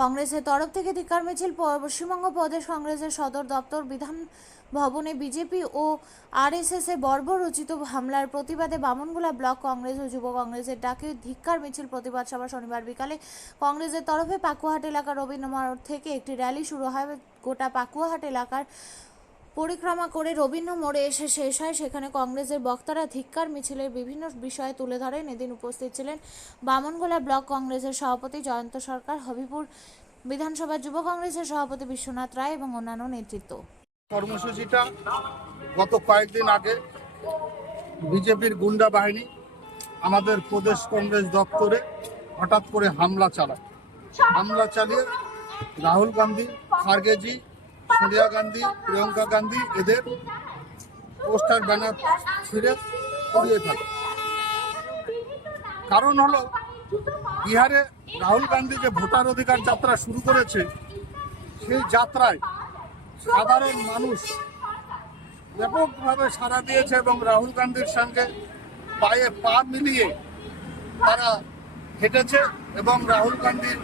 কংগ্রেসের তরফ থেকে ধিক্কার মিছিল পশ্চিমবঙ্গ প্রদেশ কংগ্রেসের সদর দপ্তর, বিধান ভবনে বিজেপি ও আরএসএস এ বর্বরচিত হামলার প্রতিবাদে বামনগুলা ব্লক কংগ্রেস ও যুব কংগ্রেসের ডাকে ধিক্কার মিছিল প্রতিবাদ সভা শনিবার বিকালে কংগ্রেসের তরফে পাকুয়াহাট এলাকার রবীন্দ্র থেকে একটি র্যালি শুরু হয়। গোটা পাকুয়াহাট এলাকার পরিক্রমা করে রবীন্দ্র মোড়ে এসে শেষ হয়। সেখানে কংগ্রেসের বক্তারা ধিক্কার, মিছিলের বিভিন্ন বিষয় তুলে ধরেন। এদিন উপস্থিত ছিলেন বামনগোলা ব্লক কংগ্রেসের সভাপতি জয়ন্ত সরকার, হবিপুর বিধানসভা যুব কংগ্রেসের সভাপতি বিশ্বনাথ রায় এবং অন্যান্য নেতৃত্ব। কর্মসূচিটা গত কয়েকদিন আগে বিজেপির গুন্ডা বাহিনী আমাদের প্রদেশ কংগ্রেস দপ্তরে হঠাৎ করে হামলা চালায়। হামলা চালিয়ে রাহুল গান্ধী, খার্গেজি সোনিয়া গান্ধী, প্রিয়ঙ্কা গান্ধী এদের পোস্টার ব্যানার ছিঁড়ে উড়িয়ে থাকে। কারণ হলো, বিহারে রাহুল গান্ধী যে ভোটার অধিকার যাত্রা শুরু করেছে, সেই যাত্রায় সাধারণ মানুষ ব্যাপকভাবে সাড়া দিয়েছে এবং রাহুল গান্ধীর সঙ্গে পায়ে পা মিলিয়ে তারা হেঁটেছে এবং রাহুল গান্ধীর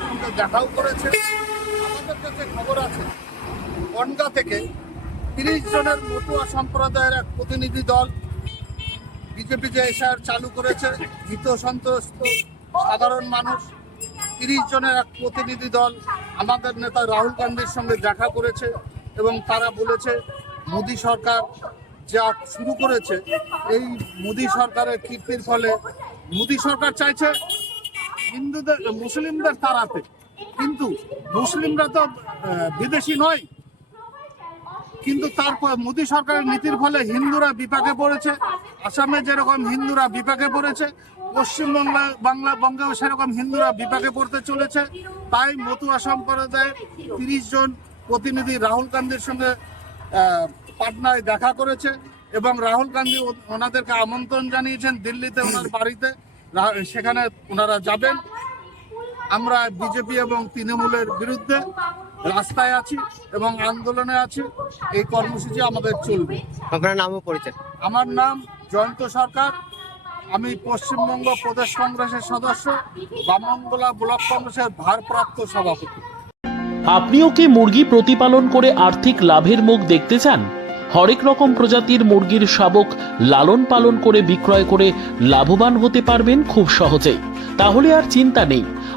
সঙ্গে দেখাও করেছে। আমাদের কাছে খবর আছে বনগা থেকে তিরিশ জনের মতুয়া সম্প্রদায়ের এক প্রতিনিধি দল বিজেপি যে এসআর চালু করেছে, ভীত সন্ত্রস্ত, সাধারণ মানুষ, তিরিশ জনের এক প্রতিনিধি দল আমাদের নেতা রাহুল গান্ধীর সঙ্গে দেখা করেছে এবং তারা বলেছে, মোদী সরকার যা শুরু করেছে, এই মোদী সরকারের কীর্তির ফলে, মোদী সরকার চাইছে হিন্দুদের, মুসলিমদের তাড়াতে কিন্তু মুসলিমরা তো বিদেশি নয়। কিন্তু তারপর মোদী সরকারের নীতির ফলে হিন্দুরা বিপাকে পড়েছে, আসামে যেরকম হিন্দুরা বিপাকে পড়েছে, পশ্চিমবাংলা, বাংলা বঙ্গেও সেরকম হিন্দুরা বিপাকে পড়তে চলেছে। তাই মতুয়া সম্প্রদায়ের তিরিশ জন প্রতিনিধি রাহুল গান্ধীর সঙ্গে পাটনায় দেখা করেছে এবং রাহুল গান্ধী ওনাদেরকে আমন্ত্রণ জানিয়েছেন দিল্লিতে ওনার বাড়িতে। সেখানে ওনারা যাবেন। আমরা বিজেপি এবং তৃণমূলের বিরুদ্ধে রাস্তায় আছি এবং আন্দোলনে আছি। এই কর্মসূচি আমাদের চলবে। আপনার নামও পরিচয়। আমার নাম জয়ন্ত সরকার। আমি পশ্চিমবঙ্গ প্রদেশ কংগ্রেসের সদস্য বামনগোলা ব্লক কংগ্রেসের ভারপ্রাপ্ত সভাপতি। আপনিও কি মুরগি প্রতিপালন করে আর্থিক লাভের মুখ দেখতে চান? হরেক রকম প্রজাতির মুরগির শাবক লালন পালন করে বিক্রয় করে লাভবান হতে পারবেন খুব সহজেই। তাহলে আর চিন্তা নেই